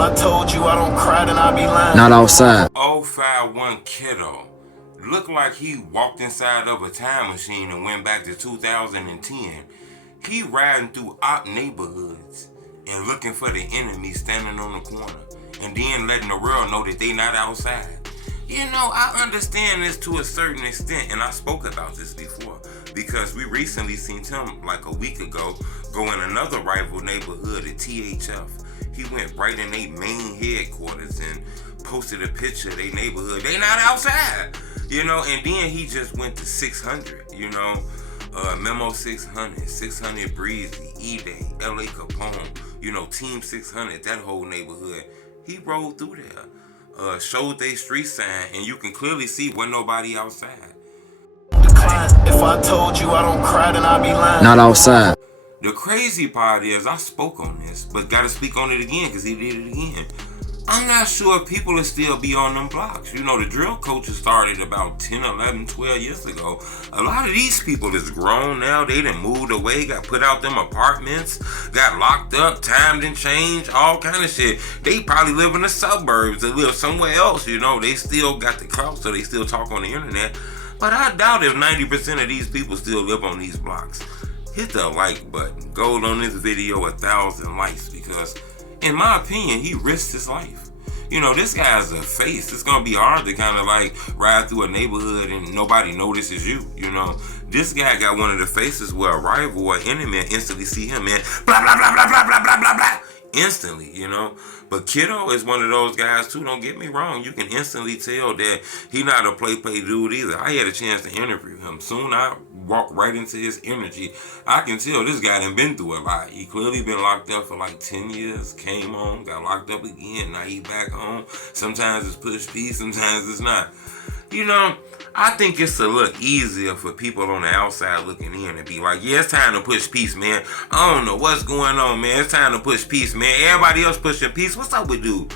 I told you I don't cry, then I be lying. Not outside. 051 Kiddo looked like he walked inside of a time machine and went back to 2010. He riding through op neighborhoods and looking for the enemy standing on the corner, and then letting the world know that they not outside. You know, I understand this to a certain extent, and I spoke about this before, because we recently seen him like a week ago go in another rival neighborhood at THF. He went right in their main headquarters and posted a picture of their neighborhood. They not outside, you know, and then he just went to 600, you know, Memo 600, 600 Breezy, E-Day, LA Capone, you know, Team 600, that whole neighborhood. He rolled through there, showed they street sign, and you can clearly see when nobody outside. If I told you I don't cry, then I be lying. Not outside. The crazy part is, I spoke on this, but gotta speak on it again because he did it again. I'm not sure if people will still be on them blocks. You know, the drill coaches started about 10, 11, 12 years ago. A lot of these people is grown now. They done moved away, got put out them apartments, got locked up, time done changed, all kind of shit. They probably live in the suburbs. They live somewhere else, you know. They still got the clout, so they still talk on the internet. But I doubt if 90% of these people still live on these blocks. Hit the like button. Go on this video 1,000 likes, because in my opinion, he risked his life. You know, this guy's a face. It's gonna be hard to kind of like ride through a neighborhood and nobody notices you, you know. This guy got one of the faces where a rival or enemy instantly see him and blah, blah, blah, blah, blah, blah, blah, blah, blah. Instantly, you know. But Kiddo is one of those guys too, don't get me wrong. You can instantly tell that he not a play dude either. I had a chance to interview him. Soon I walked right into his energy. I can tell this guy done been through a lot. He clearly been locked up for like 10 years, came home, got locked up again, now he back home. Sometimes it's push peace, sometimes it's not. You know, I think it's a little easier for people on the outside looking in and be like, yeah, it's time to push peace, man. I don't know what's going on, man. It's time to push peace, man. Everybody else pushing peace. What's up with dude?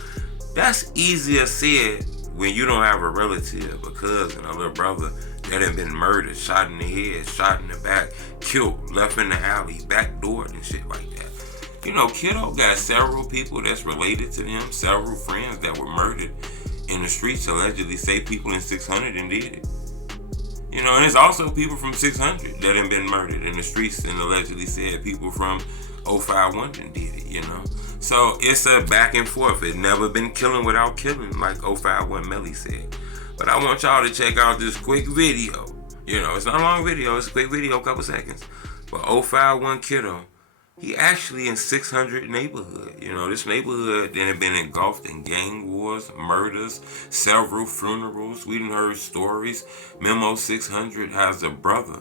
That's easier said when you don't have a relative, a cousin, a little brother that have been murdered, shot in the head, shot in the back, killed, left in the alley, backdoored and shit like that. You know, Kiddo got several people that's related to them, several friends that were murdered in the streets, allegedly say people in 600 and did it. You know, and there's also people from 600 that have been murdered in the streets and allegedly said people from 051 and did it, you know. So it's a back and forth. It's never been killing without killing, like 051 Melly said. But I want y'all to check out this quick video. You know, it's not a long video, it's a quick video, a couple seconds. But 051 Kiddo, he actually in 600 neighborhood. You know, this neighborhood that had been engulfed in gang wars, murders, several funerals. We done heard stories. Memo 600 has a brother,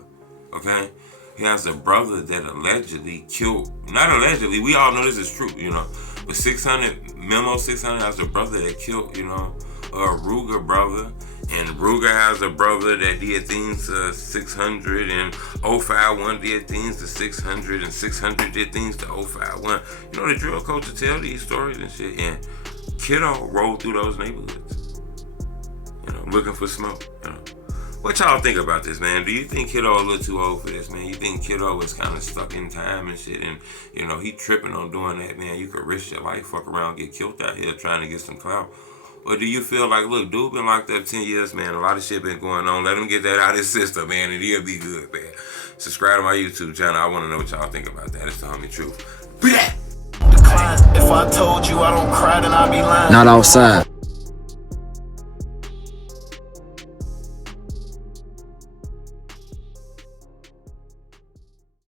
okay? He has a brother that allegedly killed, not allegedly, we all know this is true, you know. But 600, Memo 600 has a brother that killed, you know, a Ruger brother. And Ruger has a brother that did things to 600, and 051 did things to 600, and 600 did things to 051. You know, the drill coach will tell these stories and shit, and Kiddo rolled through those neighborhoods, you know, looking for smoke, you know. What y'all think about this, man? Do you think Kiddo a little too old for this, man? You think Kiddo is kind of stuck in time and shit, and, you know, he tripping on doing that, man? You could risk your life, fuck around, get killed out here trying to get some clout. Or do you feel like, look, dude been locked up 10 years, man. A lot of shit been going on. Let him get that out of his system, man, and he'll be good, man. Subscribe to my YouTube channel. I want to know what y'all think about that. It's the homie truth. If I told you I don't cry, then I be lying. Not outside.